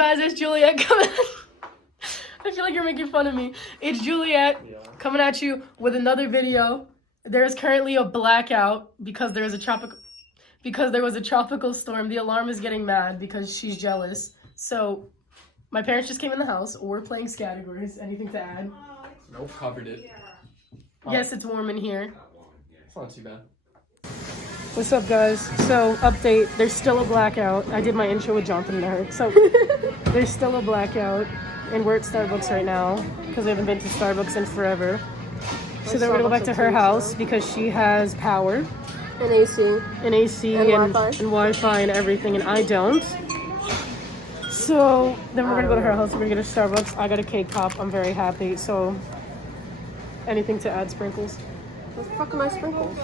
guys? It's Juliet coming. I feel like you're making fun of me. It's Juliet coming at you with another video. There is currently a blackout because there was a tropical storm. The alarm is getting mad because she's jealous. So my parents just came in the house. We're playing categories. Anything to add? Nope, covered it. Yes, it's warm in here. It's not too bad. What's up, guys? So, update. There's still a blackout. I did my intro with Jonathan and Eric. So, there's still a blackout. And we're at Starbucks right now because we haven't been to Starbucks in forever. So then we're gonna go back to her house because she has power. And AC. And AC and Wi-Fi and everything, and I don't. So then we're gonna go to her house. We're gonna get a Starbucks. I got a cake pop. I'm very happy. So, anything to add, Sprinkles? What the fuck am I sprinkles?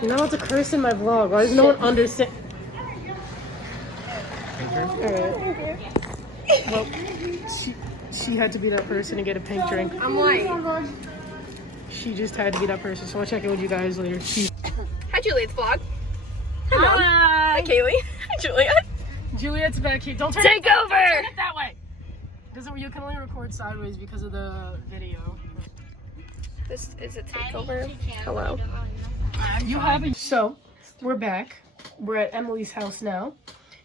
You're not allowed to curse in my vlog. Why does no one understand? Alright. Well, she had to be that person to get a pink drink. I'm white. She just had to be that person. So I'll check in with you guys later. Hi, Juliet's vlog. Hello. Hi, Kaylee. Hi, Juliet. Juliet's back here. Don't turn Take it, over. Don't turn it that way. You can only record sideways because of the video. This is a takeover. Hello. You haven't. So we're back. We're at Emily's house now.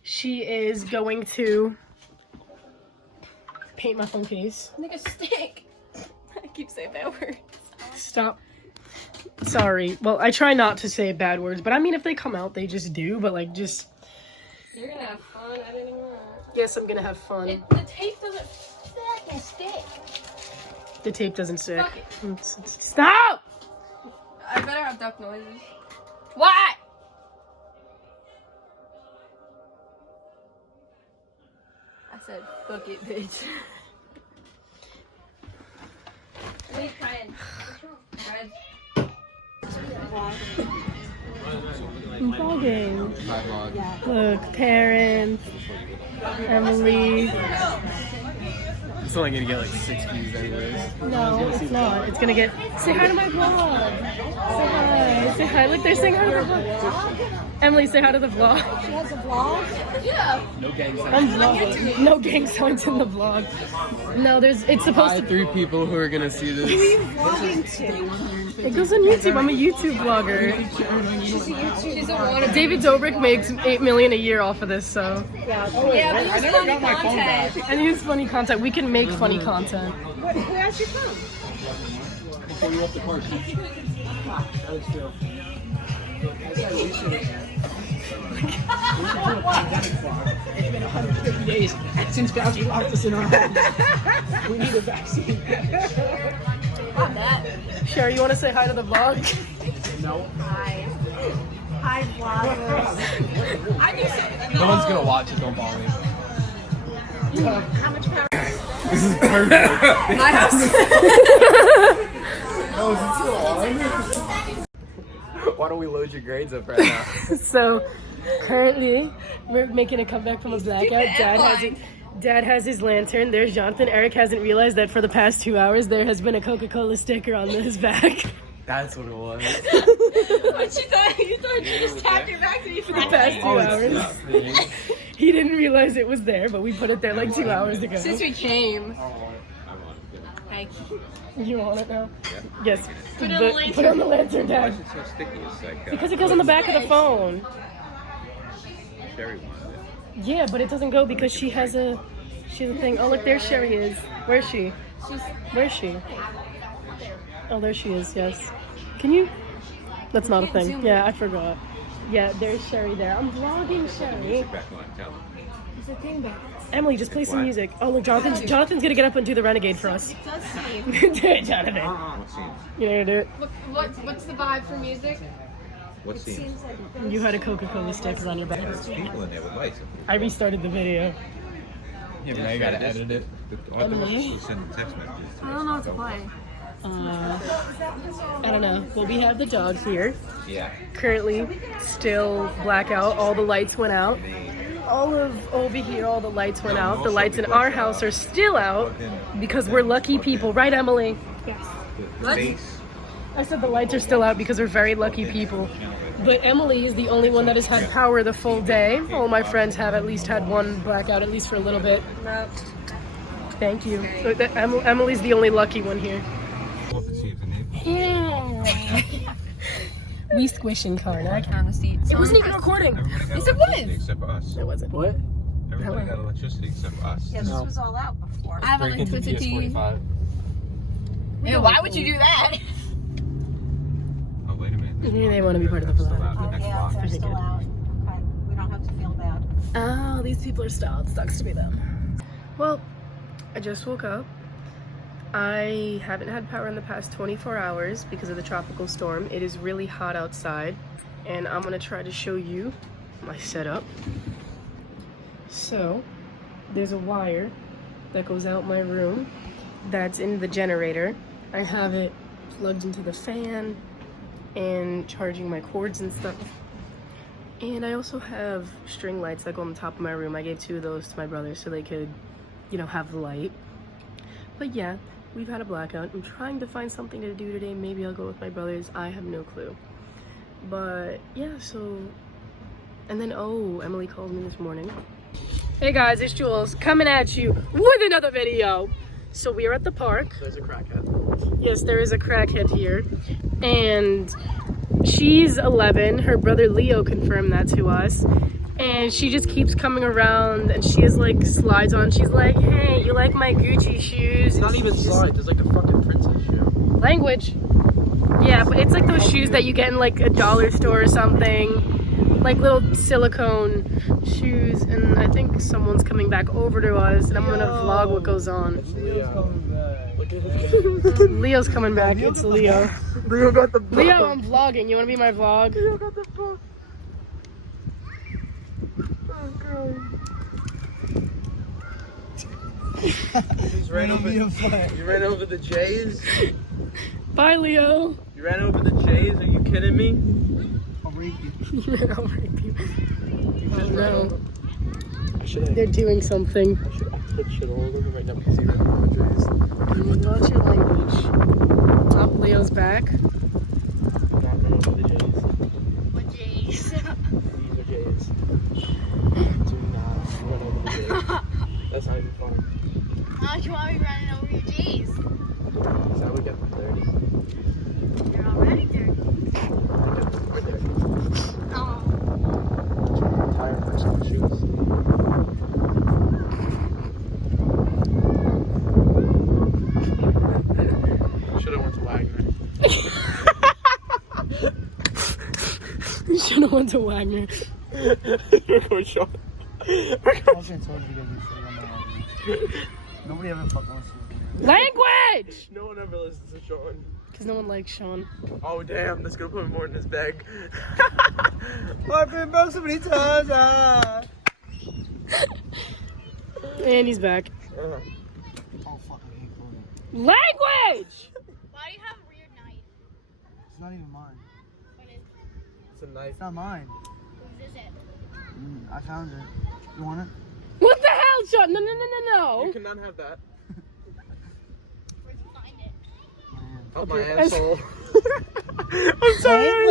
She is going to paint my phone case. Make a steak. I keep saying bad words. Stop. Sorry. Well, I try not to say bad words, but I mean, if they come out, they just do. But like, just. You're gonna have fun editing that. Yes, I'm gonna have fun. The tape doesn't fucking stick. The tape doesn't stick. Stop! I better have duck noises. What? I said, fuck it, bitch. Wait, Brian. Brian. I'm vlogging. Hi, vlog. Look, parents, Emily. It's only gonna get like 6 views anyways. No, it's not. It's gonna get. Say hi to my vlog. Say hi. Say hi. Look, they're saying hi to the vlog. Emily, say hi to the vlog. She has a vlog? Yeah. No gang signs. I'm vlogging. No gang signs in the vlog. No, there's. It's supposed to. 3 people who are gonna see this. Who are you vlogging to? It goes on YouTube. I'm a YouTube vlogger. She's a wannabe. David Dobrik makes $8 million a year off of this, so. Yeah, but I never got my phone back. And use funny content. We can make funny content. Where else you from? Before you off the car. That is true. It's been 150 days since Fauci locked us in our homes. We need a vaccine. Not that. Sherry, you want to say hi to the vlog? No. Hi. Hi, vloggers. I do say No one's gonna watch it, don't bother me. how much power? This is perfect. My house. Oh, is it still on? Why don't we load your grades up right now? So, currently, we're making a comeback from a blackout. Dad has his lantern. There's Jonathan. Eric hasn't realized that for the past 2 hours, there has been a Coca-Cola sticker on his back. That's what it was. What you thought you just tapped your back to me for The past 2 hours. He didn't realize it was there, but we put it there like 2 hours ago. Since we came. Hi. You want it now? Yes. Put it on the lantern. Put it on the lantern, Dad. It's so sticky. It's like Because it goes on the back of the phone. Sherry wanted it. Yeah, but it doesn't go because she has a thing. Oh, look, there Sherry is. Where's she? Where's she? Oh, there she is, yes. Can you? That's not a thing. Yeah, I forgot. Yeah, there's Sherry there. I'm vlogging Sherry. Back on, tell them. It's a thing back. Emily, just play some music. Oh, look, Jonathan's gonna get up and do the Renegade for us. It does seem. Do it, Jonathan. What scene? You know, do it. What's the vibe for music? What scene? You had a Coca-Cola sticker on your back. There's people in there with lights. I restarted the video. Yeah, but now you gotta edit it. Emily? Send text messages. I don't know what to play. I don't know. Well, we have the dog here. Yeah. Currently, still blackout. All the lights went out. All of over here, all the lights went out. The lights in our house are still out because we're lucky people, right, Emily? Yes. The face. I said the lights are still out because we're very lucky people. But Emily is the only one that has had power the full day. All my friends have at least had one blackout, at least for a little bit. Thank you. Emily's the only lucky one here. We squishing Karnak. It wasn't even recording. Yes, it was. Except for us. It wasn't. What? Everybody got electricity except for us. Yeah, this was all out before. I have Break into electricity. PS45. Ew, why would you do that? Oh, wait a minute. They want to be part of the Still vlog. out. The next block. They're still out. Okay, we don't have to feel bad. Oh, these people are stalled. Sucks to be them. Well, I just woke up. I haven't had power in the past 24 hours because of the tropical storm. It is really hot outside, and I'm gonna try to show you my setup. So, there's a wire that goes out my room that's in the generator. I have it plugged into the fan and charging my cords and stuff. And I also have string lights that go on the top of my room. I gave 2 of those to my brother so they could, you know, have the light. But yeah, we've had a blackout. I'm trying to find something to do today. Maybe I'll go with my brothers. I have no clue. But yeah, so... And then, oh, Emily called me this morning. Hey guys, it's Jules coming at you with another video. So we are at the park. There's a crackhead. Yes, there is a crackhead here. And she's 11. Her brother Leo confirmed that to us. And she just keeps coming around and she has like slides on. She's like, hey, you like my Gucci shoes? It's not even slides, it's like a fucking princess shoe. Language. Yeah, but it's like those shoes that you get in like a dollar store or something. Like little silicone shoes. And I think someone's coming back over to us and I'm gonna vlog what goes on. Leo's coming back. Look at him. Leo's coming back. It's Leo. Leo got the book. Leo, I'm vlogging. You wanna be my vlog? Leo got the book. You ran over the J's? Bye, Leo. You ran over the J's? Are you kidding me? I'll rape you. I'll rape you. Oh, no. I should They're doing something. put shit all over right now because he ran over the J's. Watch your language. Oh, Leo's back. Not run over the J's. What J's? These are J's. Do not run over the J's. That's not even fun. How much you want me running over your J's? That's how we get from 30. You're already dirty. I get them right there. Oh. I'm tired of some shoes. Should have went to Wagner. You should have went to Wagner. We're going short. Nobody ever fucking wants to. Language! No one ever listens to Sean. Because no one likes Sean. Oh damn, that's gonna put more in his bag. I've been broke so many times. And he's back. Oh, fucking hate Cody. Language! Why do you have a weird knife? It's not even mine. What is It's a knife. It's not mine. whose is it? I found it. You want it? What the hell, Sean? No. You cannot have that. Where'd you find it? Up my Okay. asshole. I'm sorry.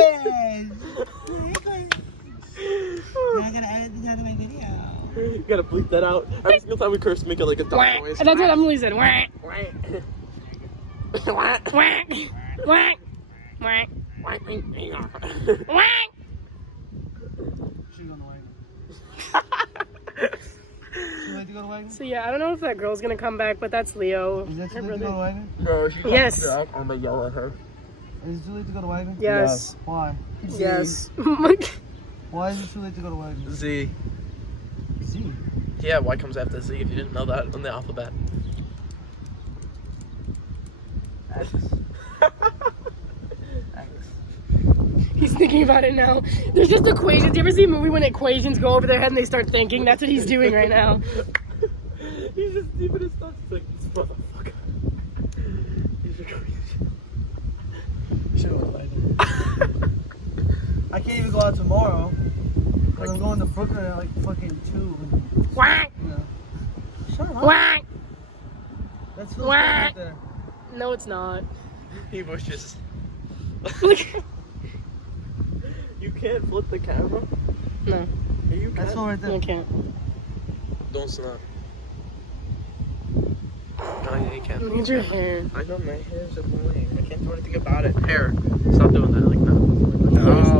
I gotta edit this out of my video. You gotta bleep that out. Every single time we curse, make it like a dog Whack. noise. And that's what Emily said. Whack. Whack. Whack. Whack. Whack. Whack. Whack. Whack. Should go on the wagon. Too late to go to wagon? So yeah, I don't know if that girl's gonna come back, but that's Leo. Is that Her too late to go to wagon? Bro, she comes Yes. back, I'm gonna yell at her. Is it too late to go to wagon? Yes. Why? Yes. Why is it too late to go to wagon? Z. Z. Yeah, Y comes after Z if you didn't know that on the alphabet. X. He's thinking about it now. There's just equations. You ever see a movie when equations go over their head and they start thinking? That's what he's doing right now. He's just deep in his thoughts. He's like, this motherfucker. He's like, Should go to wagon. I can't even go out tomorrow. Because I'm going to Brooklyn at like fucking 2. Whack. You know. Shut up. Whack. That's Phil's Whack. right there. No, it's not. he was just. Look. You can't flip the camera? No, Yeah, you That's can. all right I there. can't. Don't snap. No, yeah, you can't. Look at your hair. I know my hair's annoying. I can't do anything about it. Hair. Stop doing that like that. Oh.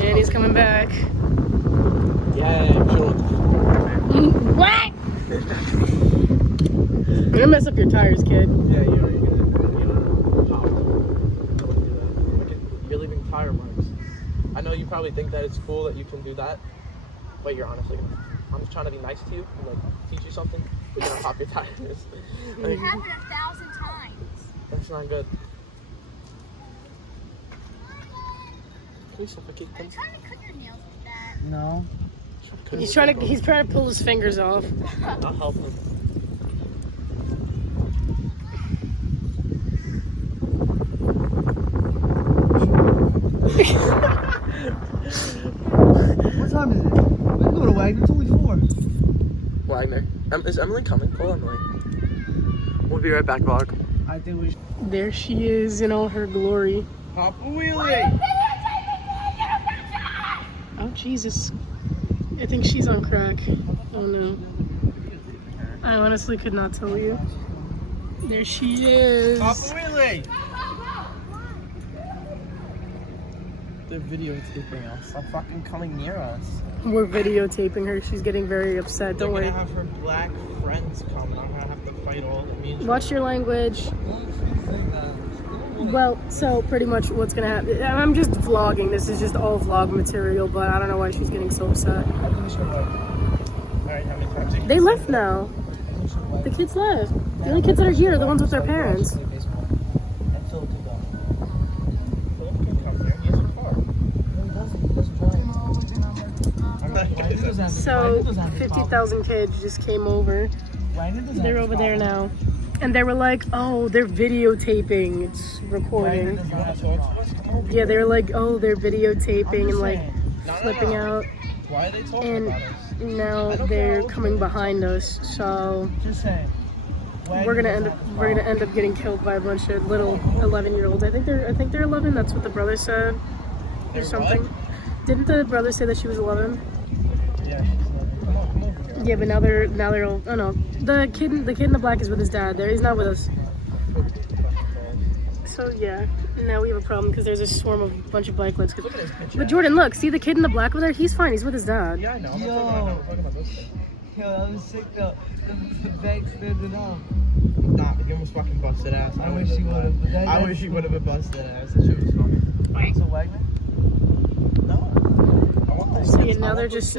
And he's coming back. Yeah, chill. What? I'm gonna mess up your tires, kid. Yeah, you're gonna pop them. Don't do that. You're leaving tire marks. I know you probably think that it's cool that you can do that, but you're honestly gonna. I'm just trying to be nice to you and like teach you something. You're gonna pop your tires. Like, It happened 1,000 times. that's not good. Please suffocate them. Trying to cut your nails with that. No. He's trying to pull his fingers off. I'll help him. What time is it? We can go to Wagner. It's only 4. Wagner. Is Emily coming? Call Emily. We'll be right back, vlog. I think we should. There she is in all her glory. Pop a wheelie! Oh Jesus! I think she's on crack. Oh no! I honestly could not tell you. There she is. Pop a wheelie! They're videotaping us. They're fucking coming near us. We're videotaping her. She's getting very upset. They're Don't worry. gonna have her black friends come. I'm gonna have to fight all the music. Watch your language. Well, so pretty much what's gonna happen. I'm just vlogging. This is just all vlog material, but I don't know why she's getting so upset. Alright, how many times? They left now. The kids left. The only kids that are here are the ones with their parents. Philip can come here. He has a car. So 50,000 kids just came over. They're over there now. And they were like, oh, they're videotaping. It's recording. You wanna talk to us? Come over Yeah, here. they were like, oh, they're videotaping and like flipping out. Why are they talking And about us? now they're coming behind us. So Just saying. we're gonna end up getting killed by a bunch of little 11-year-olds. I think they're 11. That's what the brother said, or They're something. what? Didn't the brother say that she was 11? Yeah, she's 11. Come over here. Yeah, but now they're all. Oh no, the kid in the black is with his dad. He's not with us. So yeah, now we have a problem because there's a swarm of a bunch of bike lights. Look at this bitch. But Jordan, look, see the kid in the black over there? He's fine. He's with his dad. Yeah, I know. I'm Yo. not talking about this thing. Yo, that was sick though. The bank standing up. Nah, he almost fucking busted ass. I wish he would've. I wish he would have been busted ass. That shit was funny. So Wagner? No. I want those So kids. yeah,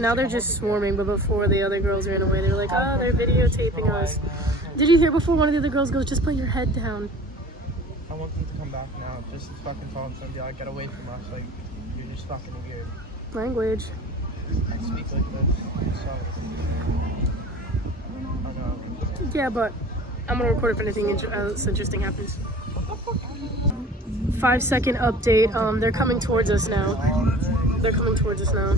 now they're just swarming. But before the other girls ran away, they were like, oh, they're videotaping us. Did you hear before one of the other girls goes, just put your head down? I want them to come back now. Just fucking talk to them. Be like, get away from us. Like, you're just fucking weird. Language. I speak like this. So. I know. Yeah, but I'm gonna record if anything else interesting happens. 5-second update. They're coming towards us now. They're coming towards us now.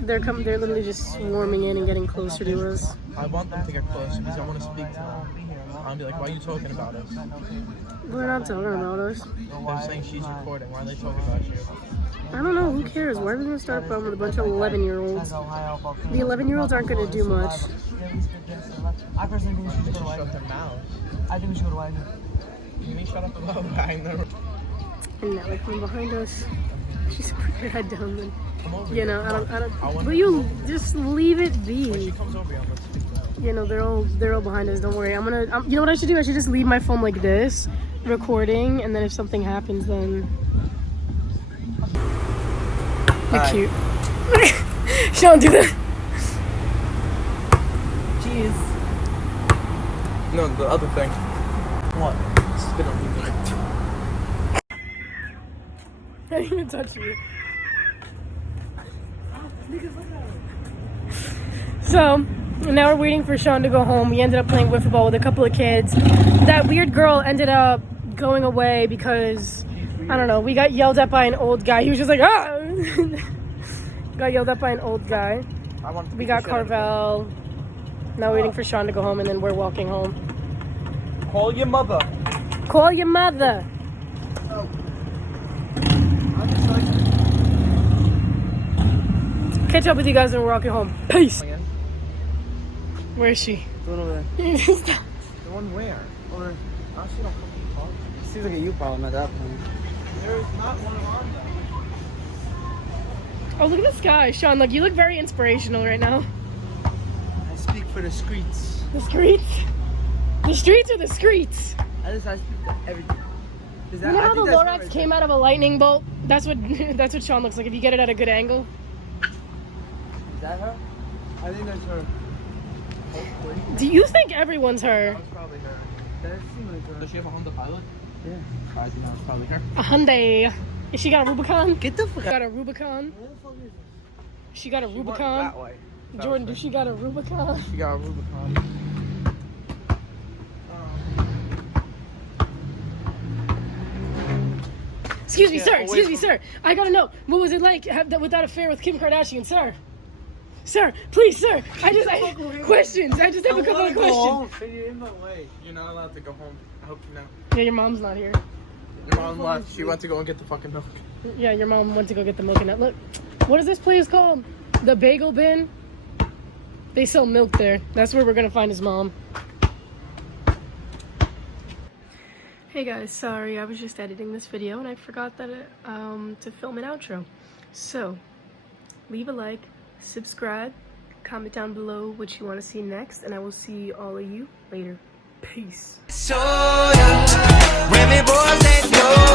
They're literally just swarming in and getting closer to us. I want them to get close because I want to speak to them. I'll be like, why are you talking about us? We're not talking about us. They're saying she's recording. Why are they talking about you? I don't know. Who cares? Why are we gonna start a problem with a bunch of 11-year-olds? The 11-year-olds aren't gonna do much. I personally think we should They go to should shut Wagner. their mouths. I think we should go to Wagner. You mean shut up about Wagner? And now they're coming behind us. She's put her head down. Then Come over you here. know, I don't. I want Will to you come over. just leave it When she be? comes over here, I'm gonna speak to her. You know, they're all behind us. Don't worry. You know what I should do? I should just leave my phone like this, recording, and then if something happens, then. You're Hi. cute. Don't do that. Cheers. No, the other thing. What? Spit on me. I didn't even touch you. So, now we're waiting for Sean to go home. We ended up playing wiffle ball with a couple of kids. That weird girl ended up going away because, I don't know, we got yelled at by an old guy. He was just like, ah! Got yelled at by an old guy. We got Carvel. Now we're waiting for Sean to go home and then we're walking home. Call your mother. Call your mother. I'm excited. catch up with you guys when we're walking home. Peace. Where is she? The one over there. Stop. The one where? Or honestly, don't fucking talk. Seems like a you problem at that point. There is not one on them. Oh, look at the sky, Sean. Look, you look very inspirational right now. I speak for the streets. The streets? The streets or the streets? I speak for everything. You know how the Lorax came out of a lightning bolt? That's what that's what Sean looks like if you get it at a good angle. Is that her? I think that's her. Do you think everyone's her? That's probably her. That seems like her. Does she have a Honda Pilot? Yeah. I think that's probably her. A Hyundai. Is she got a Rubicon? Get the fuck Got a Rubicon? Where the fuck is this? She got a Went Rubicon? that way. That Jordan, was does she got a Rubicon? her. She got a Rubicon. Excuse me, Yeah, sir. away Excuse me, from- sir. I gotta know. What was it like have that with that affair with Kim Kardashian, sir? Sir, please, sir. Questions. I just have a couple of questions. You're in the way. You're not allowed to go home. I hope you know. Yeah, your mom's not here. Your mom left. She went to go and get the fucking milk. Yeah, your mom went to go get the milk and that. Look, what is this place called? The Bagel Bin. They sell milk there. That's where we're gonna find his mom. Hey guys, sorry, I was just editing this video and I forgot that to film an outro. So, leave a like, subscribe, comment down below what you want to see next, and I will see all of you later. Peace. Soda, Remy boys, let's go.